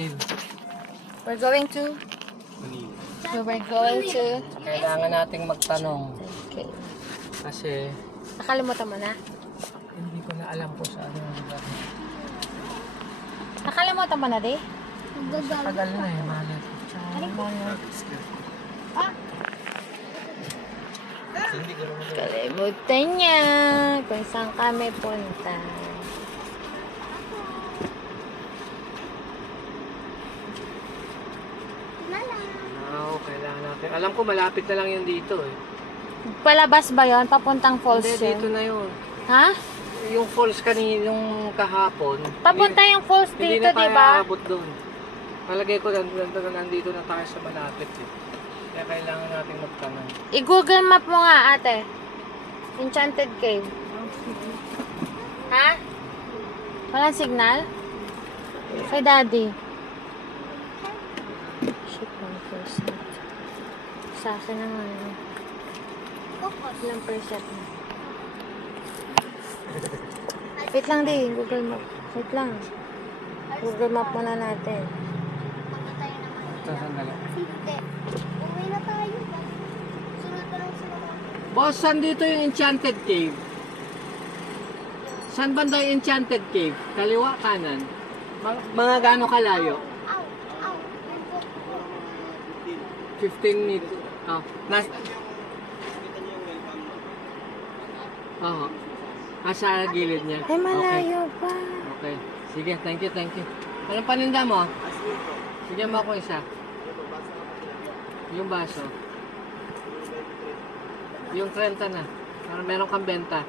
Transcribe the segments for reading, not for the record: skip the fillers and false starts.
Cave. We're going to? So we're going to? Kailangan nating magtanong. Okay. Kasi Nakalimutan mo na? hindi ko na alam kung saan yung lugar. Nakalimutan mo na, di? Tagal na eh, malit. Kalimutan niya kung saan kami punta. Oo, kailangan natin. Alam ko malapit na lang yun dito eh. Palabas ba yon? Papuntang falls Hindi, yun? dito na yun. Ha? Yung falls kanina, yung kahapon. Papunta yung falls Hindi dito, na tayo di ba? aabot doon. Palagay ko nandito na tayo sa malapit eh. Kaya kailangan natin magtanong. I-google map mo nga, ate. Enchanted Cave. Ha? Walang signal? Kay daddy. Shit, 1%. Sa akin naman. Ilang percent na? Wait lang di, Google Map. Wait lang. Google Map muna natin. Ito, sandali. Uwi na tayo. Sunod pa lang sila. Boss, saan dito yung Enchanted Cave? Saan banda yung Enchanted Cave? Kaliwa, kanan? Mga gaano kalayo? Ow! Ow! 15 minutes. Oh, Oo. Nasa gilid niya. Ay, malayo pa. Okay. Sige, thank you, thank you. Anong paninda mo? Bigyan mo ako isa. Yung baso. Yung 30 na. Para meron kang benta.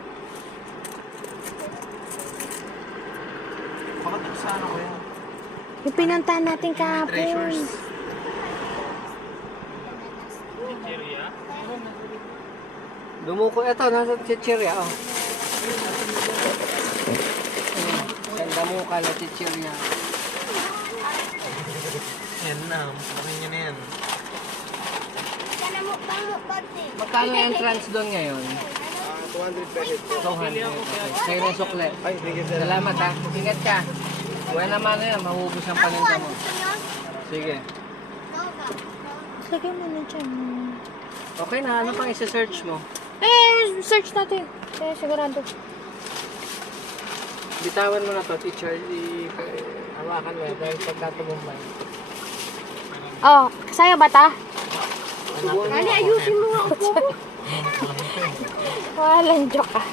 Bakit saan ako yan? Yung pinuntahan natin kahapon. Dumuko. Ito, nasa chichirya. Oh. Ganda mo ka na chichirya. Yan na, makin nyo na yan. Sana mo pang pati. Magkano yung entrance doon ngayon? 200 pesos. 200. Okay. Sa'yo na sukle. Ay, sige sir. Salamat ha. Ingat ka. Buwan naman na yan. Mahubos ang paninda mo. Gusto nyo? Sige. Nova. Lagay mo na dyan. Okay na. Ano pang isa-search mo? Eh, search natin. Kaya sigurado. Bitawan mo na to, teacher. Hawakan mo yan dahil pagkatubumbay. Oh, sa'yo ba ta? Kali, ayusin mo nga ako. Walang joke ah.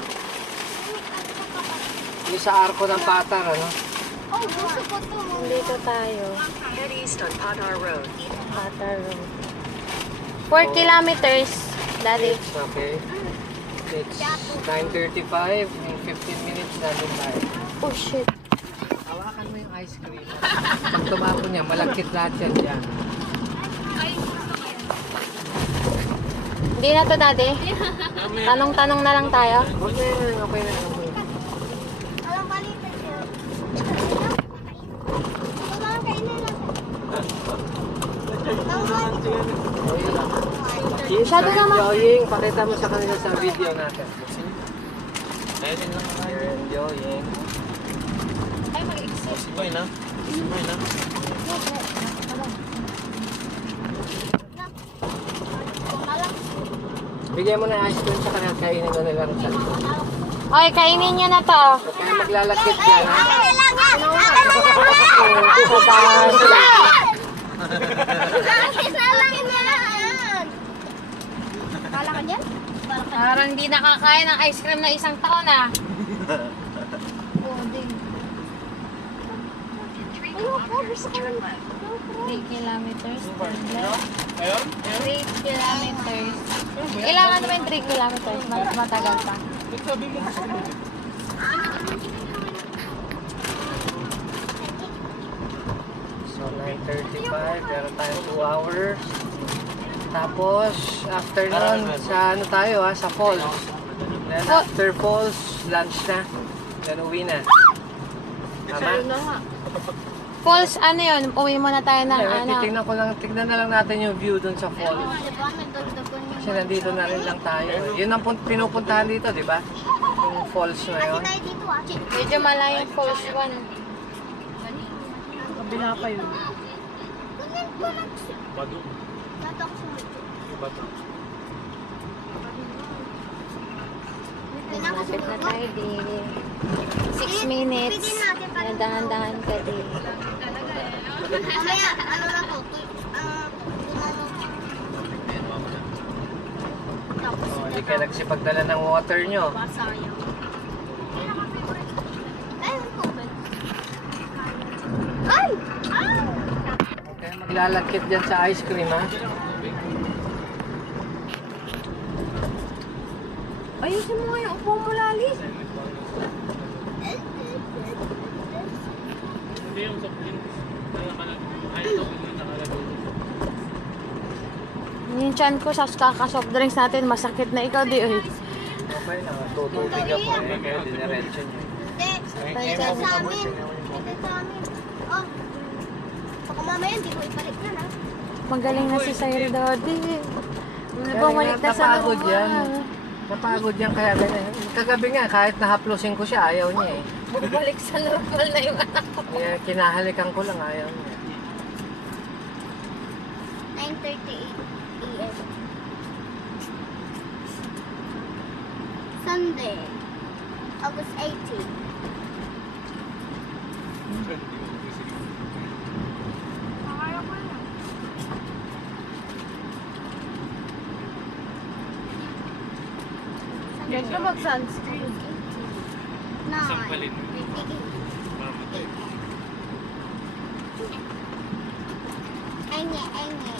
Yung sa arko ng patar, ano? Oh, gusto ko to. Dito tayo. Head east on Patar Road. Patar Road. 4 kilometers, daddy. It's okay. It's 9:35. In 15 minutes, nandun tayo. Oh shit. Hawakan mo yung ice cream. Pag tumapo niya, malagkit lahat yan dyan. Hindi na to, daddy. Tanong-tanong na lang tayo. Okay na, okay na. Alam palitan siya. Ito lang kainin lang. Kids Masyado are naman. enjoying. Pakita mo sa kanila sa video natin. Ayun lang naman. They're enjoying. Ay, mag-exit. Simoy na. Simoy na. Bigyan mo na ice cream sa kanila. Kainin ko nila rin sa likod. Okay, kainin niyo na to. Huwag kayo maglalagkit dyan, ha? Akin lang ha! Akin na lang yan! Kala ka dyan? Parang di nakakain ng ice cream na isang taon ah. Oo, din. Ayoko, gusto ko. 3 kilometers. 3 kilometers. Kailangan naman 3 kilometers. Matagal pa. So, 9:35. Meron tayong 2 hours. Tapos, after nun, sa ano tayo, ha? Sa falls. Then, after falls, lunch na. Then, uwi na. Tama? Falls, ano yun? Uwi muna tayo ng ano. Tignan na lang natin yung view dun sa falls. Diba, nagdagdagan yung... Kasi nandito na rin lang tayo. Yun ang pinupuntahan dito, di ba? Yung falls na yun. Tayo dito ah. Medyo malayo yung falls 1. Kabila pa yun. Kunin ko lang siya. Bado. Tatak sa mga. Bado. Malapit na tayo, di. 6 minutes. Pwede natin pa rin. Dahan-dahan ka, di. Mamaya, ano na po? Tapos, Oh, hindi kayo nagsipagdala ng water nyo. sayang. Ayun po. Ay! Huwag kayo maglalagkit dyan sa ice cream, ha? Ayusin mo nga yung upo mo, Lali. Hindi yung soft drinks. Ay, ito yung nakalagay. Yung chan ko sa kaka-soft drinks natin, masakit na ikaw, di. Oy. Okay na, tutubig ako. Hindi kayo diniretso nyo. Hindi. Ito sa amin. Ito sa amin. Oh. Baka mamaya hindi ko ipalit yan, ha? Magaling na si Sayre Dodi. Kaya Bumalik na sa napagod yan. Napagod yan kaya ganyan. Kagabi nga, kahit nahaplosin ko siya, ayaw niya eh. Bumalik sa normal na yung anak ko. Kaya kinahalikan ko lang, ayaw niya. 9:38 AM. Sunday, August 18. Yan ka mag-sunscreen. 9. Sampalin. 58. Enge, enge.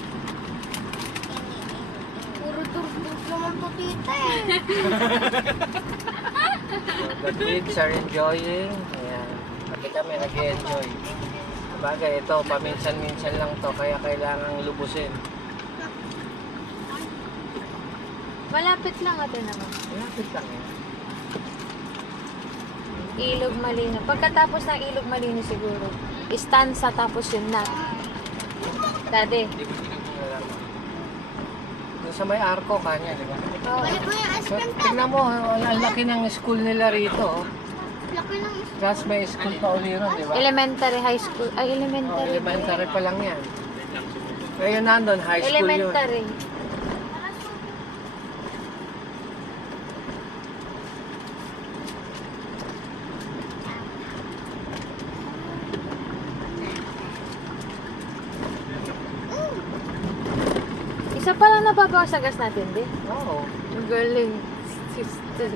Puro turtus naman po, tita eh. So, the kids are enjoying. Ayan. Pati kami nag-enjoy. Sabagay, ito, paminsan-minsan lang to, kaya kailangang lubusin. Malapit lang ate naman. Malapit lang yan. Ilog Malino. Pagkatapos ng Ilog Malino siguro. Istansa tapos yun na. Daddy. Doon sa may arko kanya, di ba? Oh. Balik mo yung ice So, cream, tingnan mo, ang laki ng school nila rito. Oh. laki ng Plus may school pa uli ron, di ba? Elementary, high school. Ay, Oh, elementary. elementary pa lang yan. Ngayon nandun, high school yun. Elementary. Isa pa lang nababawas sa gas natin, di? Oo. Magaling. Sister.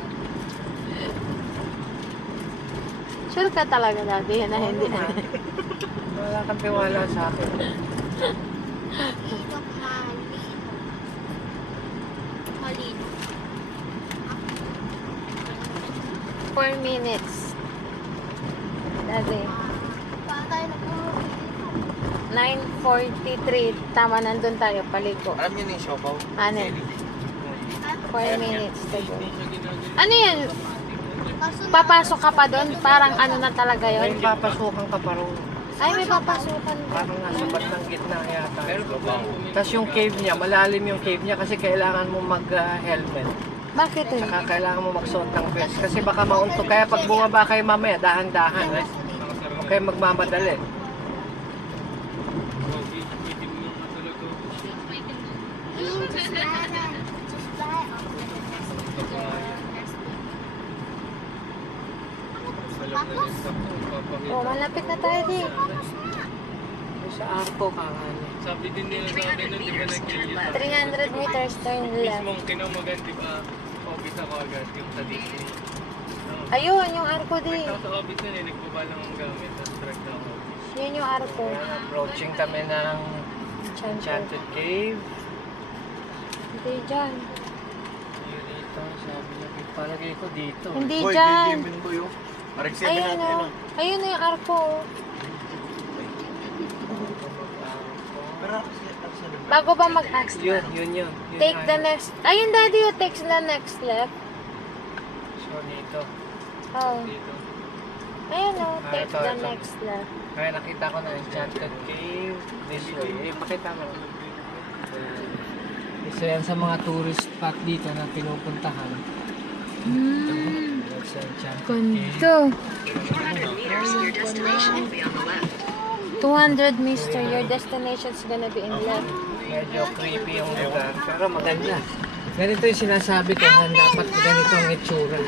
Sure ka talaga dati yan na hindi. Wala kang tiwala sa akin. ilog malino. Malino. 4 minutes. Dati. Paano tayo nagpumulit? 9:43. Tama, nandun tayo. Paliko. Alam niyo na yung siopaw? Ano? 4 minutes to go. Ano yan? Papasok ka pa doon? Parang ano na talaga May yon? papasukan ka pa ron. Ay, may papasukan ka. Parang nasa bandang gitna yata. Tapos yung cave niya, malalim yung cave niya kasi kailangan mo mag-helmet. Bakit eh? Saka kailangan mo magsuot ng vest. Kasi baka maunto. Kaya pag bumaba kayo mamaya, dahan-dahan. Eh. Huwag kayo magmamadali. Oh, malapit na tayo di. Sa arko ka nga. Sabi din nila sa akin nun, di ba nag-ilit? 300 meters turn left. Mismong kinamagan, di ba? Obit ako agad yung sa Disney. Ayun, yung arko di. Sa Obit nun eh, nagbaba lang ang gamit. Tapos track na ako. Yun yung arko. Ayan, approaching kami ng Enchanted Cave. Hindi dyan. Yun dito, sabi niya, palagay ko dito. Hindi dyan. mo yun. Mariksin Ayun o. Ayun na yung arko. Pero, Bago ba mag-ask? Yun. Take the next. Ayun, daddy, you take the next left. So dito. Oh. Dito. Ayun o, take Ito, the ito. next left. Kaya nakita ko na Enchanted Cave this way. Pakita mo. Isa yan sa mga tourist spot dito na pinupuntahan. That's Enchanted Cave. Ganito. 400 meters, your destination will be on the left. 200, mister. Your destination's gonna be in left. Medyo creepy yung lugar, pero maganda. Ganito yung sinasabi ko na dapat ganito ang itsura.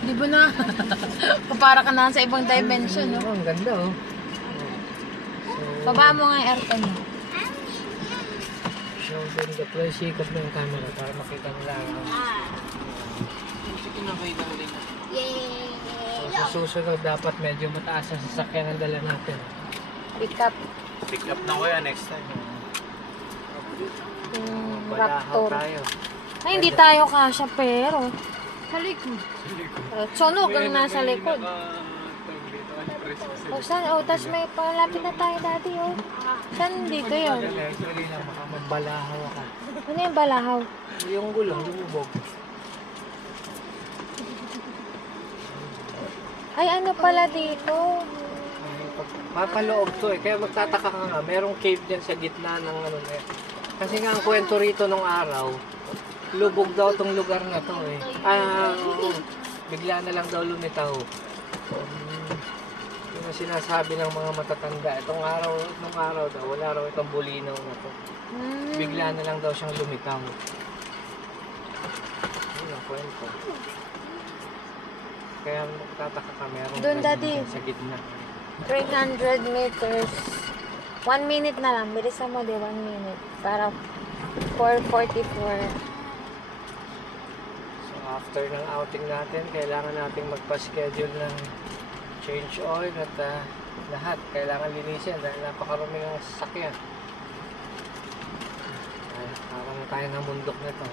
Di ba na? Para ka na sa ibang dimension, no? Oh, ang ganda oh. Baba mo nga yung aircon mo. Show them the place. Sikap mo yung camera para makita nila. Sige na kayo lang rin. Yay! So, sa susunod, dapat medyo mataas ang sasakyan ang dala natin. Pick up Pick up na ko yan next time. yung Balahaw Raptor. tayo. Ay, hindi tayo kasya, pero sa likod. Sunog ang nasa likod. O, saan? O, tas may palapit na tayo dati, oh. Saan dito yun? Actually lang, baka magbalahaw ka. Ano yung balahaw? Yung gulong, lumubog. Ay, ano pala dito? Papaloob to eh. Kaya magtataka ka nga, merong cave dyan sa gitna ng ano na yun. Kasi nga ang kwento rito nung araw, lubog daw tong lugar na to eh. Oo. Bigla na lang daw lumitaw. Yung sinasabi ng mga matatanda, nung araw daw, wala raw itong bulinaw na to. Bigla na lang daw siyang lumitaw. Yun ang kwento. Kaya magtataka ka, merong Doon, ganyan Daddy. dyan sa gitna. 300 meters. 1 minute na lang. Bilisan mo di 1 minute. Para 4:44. So after ng outing natin, kailangan nating magpa-schedule ng change oil at lahat. Kailangan linisin dahil napakarami ng sasakyan. Parang tayo ng bundok nito.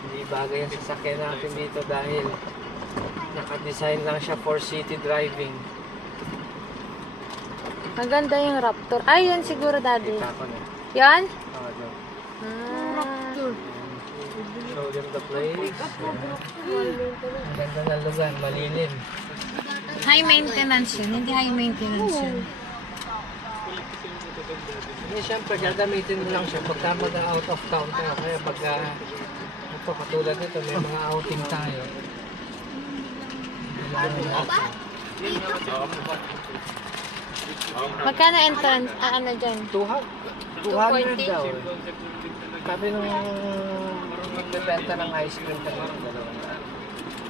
Hindi bagay ang sasakyan natin dito dahil naka-design lang siya for city driving. Maganda yung Raptor. Ay, yan siguro, Daddy. Kita ko na. Yan? Doon. Raptor. Show them the place. Ang ganda ng lugar, malilim. High maintenance yun. Hindi high maintenance yun. Hindi, syempre, gagamitin mo lang siya pagka mag-out of town tayo. Kaya pag ito, katulad nito, may mga outing tayo. Magkano entrance? Ano dyan? 200 daw eh. Sabi nung nagbebenta ng ice cream kanina,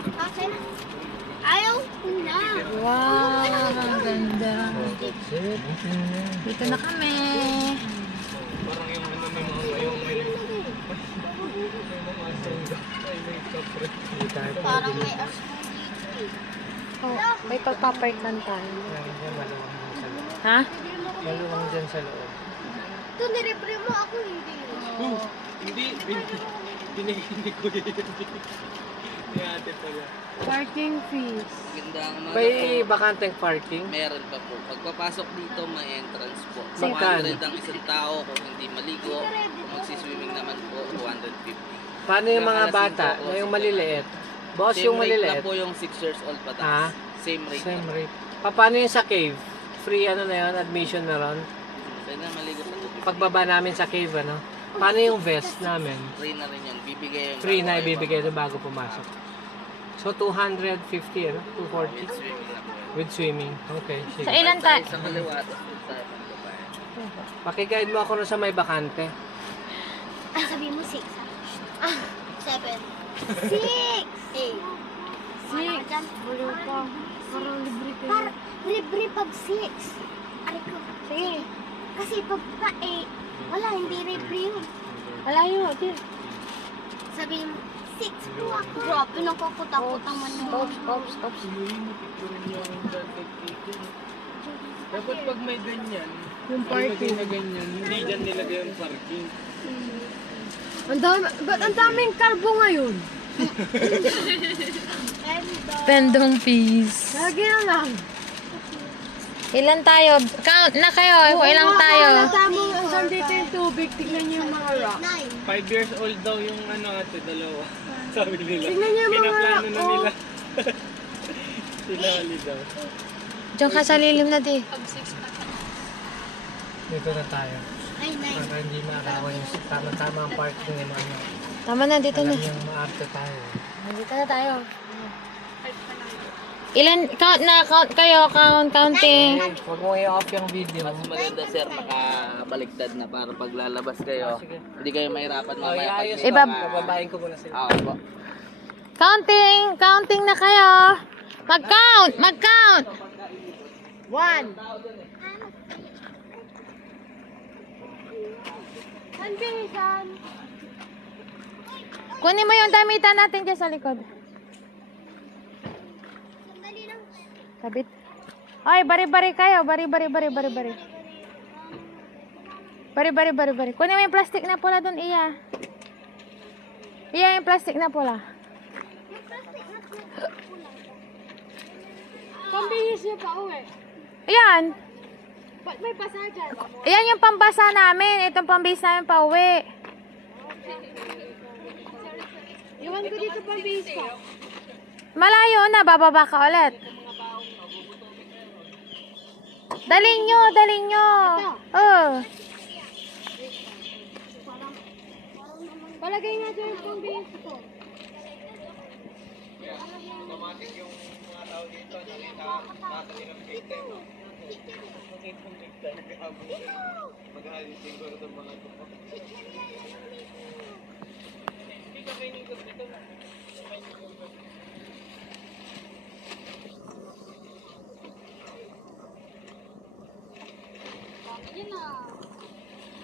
Okay na. Ayaw ko na. Wow, ang ganda. that's it. Dito na kami. Parang yung ano may mga yung Hindi tayo Parang pwede. may asking. Oh, may pagpapark man tayo. Meron dyan, maluwang dyan sa loob. Ha? Maluwang dyan sa loob. Ito, nirepre mo ako, hindi. hindi binigyan ko yun. Ni ate pala. Parking fees. Magandang umaga May po. bakanteng parking. Meron pa po. Pagpapasok dito, may entrance po. Magkano? 100 ang isang tao kung hindi maligo. Kung magsiswimming naman po, 250. Paano yung mga Alas bata? 5 po. Na yung maliliit? Boss, Same yung rate na maliliit? po yung 6 years old Ha? pataas. Same rate Same na po. rate. Paano yung sa cave? Free ano na yun? Admission na ron? Pwede na maligo sa tubig. Pagbaba namin sa cave, ano? Paano yung vest namin? Free na rin yan. Bibigay yung Free na bago kayo ibibigay na bago pumasok. So, 250, ano? 240? With swimming na po yan. With swimming. Okay, sige. Sa ilan Tayo tayo? sa kaliwa, tapos tayo pang babae. Pakiguide mo ako rin sa may bakante. Sabi mo 6. 7. 6! 8. 6. Wala pa. Parang libre ka. Libre pag 6. Aray ko. Sige. Kasi pag pa 8, wala, hindi libre yun. Malayo. Di. Sabi mo, 6 po ako. Grabe, nakukutakutang man yun. Oops. Dapat pag may ganyan, Yung parking na ganyan, hindi dyan nilagay yung parking. Ba't ang daming karbo ngayon? Pendong fees. Lagi na lang. Ilan tayo? Count na kayo. Kung ilang tayo. Tamang hanggang dito yung tubig. Tignan niyo yung mga rock. 9. 5 years old daw yung ano ate, dalawa. Sabi nila. Tingnan niyo yung mga Pinaplano na rock, nila. Sinali daw. Diyan ka sa lilim na di. Dito na tayo. Ay, 9. Para hindi maarawan yung tama-tama ang parking ni Mano. Tama na, dito na. Alam yung maarte tayo. Dito na tayo. Ilan, count kayo, counting. Eh, huwag mo i-off yung video. Mas maganda sir, nakabaliktad na para paglalabas kayo. Sige. Hindi kayo mahirapan Oh, mamaya. iayos may ko. Iba- mga- Bababain ko muna sila. Oo po. Counting na kayo. Mag-count. 1. Ang bilisan. Kunin mo yung damitan natin dyan sa likod. Sandali lang. Kabit. Ay, bari-bari kayo. Bari. Bari. Kunin mo yung plastic na pula doon, Iya. Iya, yung plastic na pula. Pambihis niyo pa uwi. Ayan. Ba't may pasa dyan? Ayan yung pambasa namin. Itong pambihis namin pa uwi. Iwan ko dito pambihis ko. Malayo na. Bababa ka ulit. Daling nyo. Oh. Palagay nga dyan yung pambihis ko.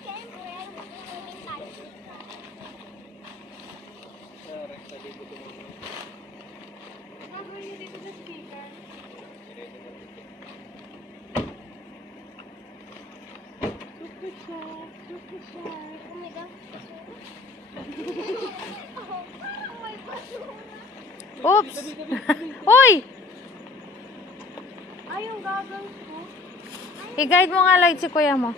Siyempre, mag-swimming tayo. Gagawin niyo dito sa speaker. Oh my God. Oops. Uy! Ay, yung goggles ko. I-guide mo nga Lloyd si kuya mo.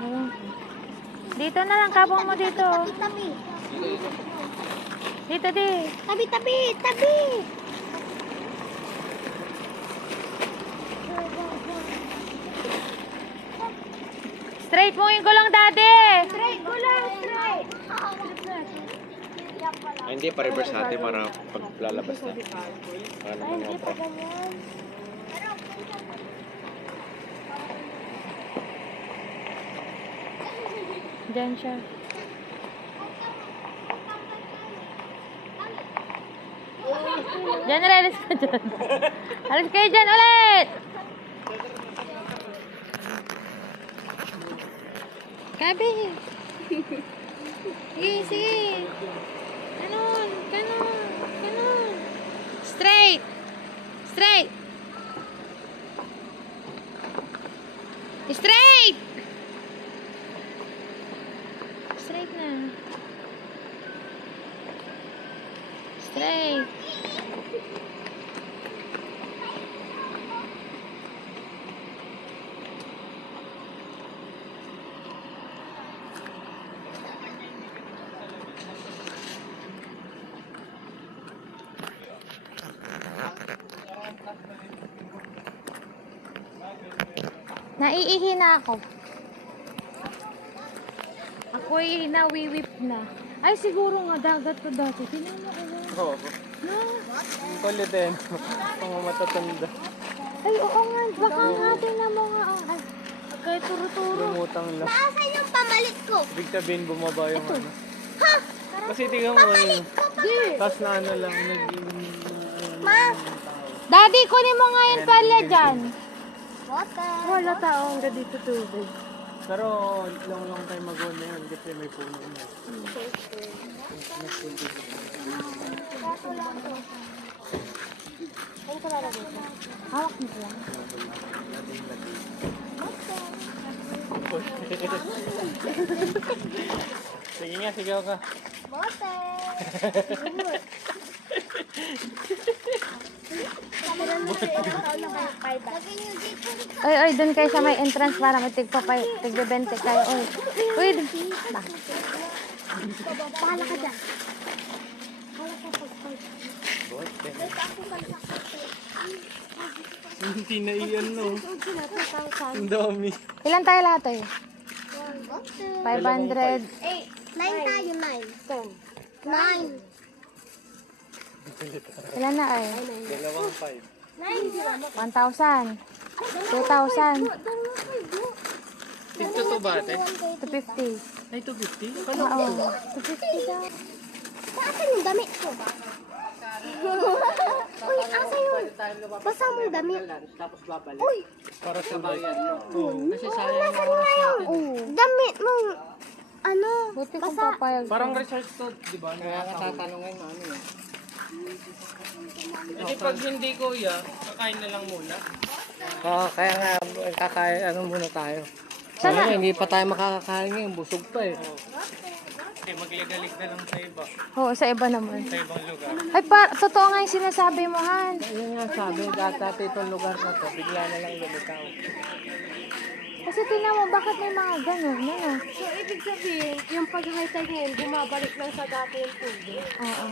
Ayun. Dito na lang. Kabong mo dito. Tabi. Dito di. Tabi. Straight mo yung gulong, daddy. Straight ko lang, straight. Ay, hindi, pa-reverse natin para paglalabas na. Para naman Hindi pa nga ganyan. Diyan siya. Diyan, alis ka dyan. Alis kayo dyan ulit. Gabi. Sige. Ganon. Straight. Straight na. Straight. Naiihi na ako. Ako'y nawiwip na. Ay, siguro nga dagat to dati. Tingnan mo ko. Oo. Ang kulit eh. Mga matatanda. Ay, oo nga. Baka nga, tingnan mo nga. Oh. Ay, kahit turo-turo. Lumutang lang. Nasaan yung pamalit ko? Ibig sabihin bumaba yung ano. Ha? Kasi tingnan mo yun. Tapos na ano lang. Ma? Daddy, kunin mo nga yung palya dyan. Water. Wala tao hanggang dito tubig. Pero long time ago na yun kasi may puno na. Hawak mo lang. Sige nga, sigaw ka. Water. Lagay niyo dito. Oy, dun kayo sa may entrance para tigbe-bente kayo. Uy, Pahala ka dyan. Hindi na iyan no. Ang dami. ilan tayo lahat eh? Water. 500. 9 tayo, 9. 10. 9. Ilan na ay? Dalawang 5. 1,000. 2,000. Tigto to ba, ate? 250. Ay, 250? Oo. 250 daw. Sa akin yung damit ko. Uy, asa yun? Basa mo yung damit. Tapos babalik. Uy, Para sa bayan nyo. Kasi sayang yung oras natin. damit mo. Ano? Buti kung Basa. papayag. Parang research to, di ba? Kaya tatanungin mami eh. Kasi pag hindi kuya, kakain na lang muna. Oo, kaya nga, kakain, ano muna tayo. Sana- Sana hindi pa tayo makakakain ngayon, busog pa eh. Kasi magligalig na lang sa iba. Oo, sa iba naman. Sa ibang lugar. Ay, totoo nga yung sinasabi mo, Han. Yun nga sabi, dati itong lugar na to, bigla na lang lumitaw. Kasi tingnan mo, bakit may mga ganun? Ano? So, ibig sabihin, yung pag-high tide ngayon, bumabalik lang sa dati yung tubig. Oo.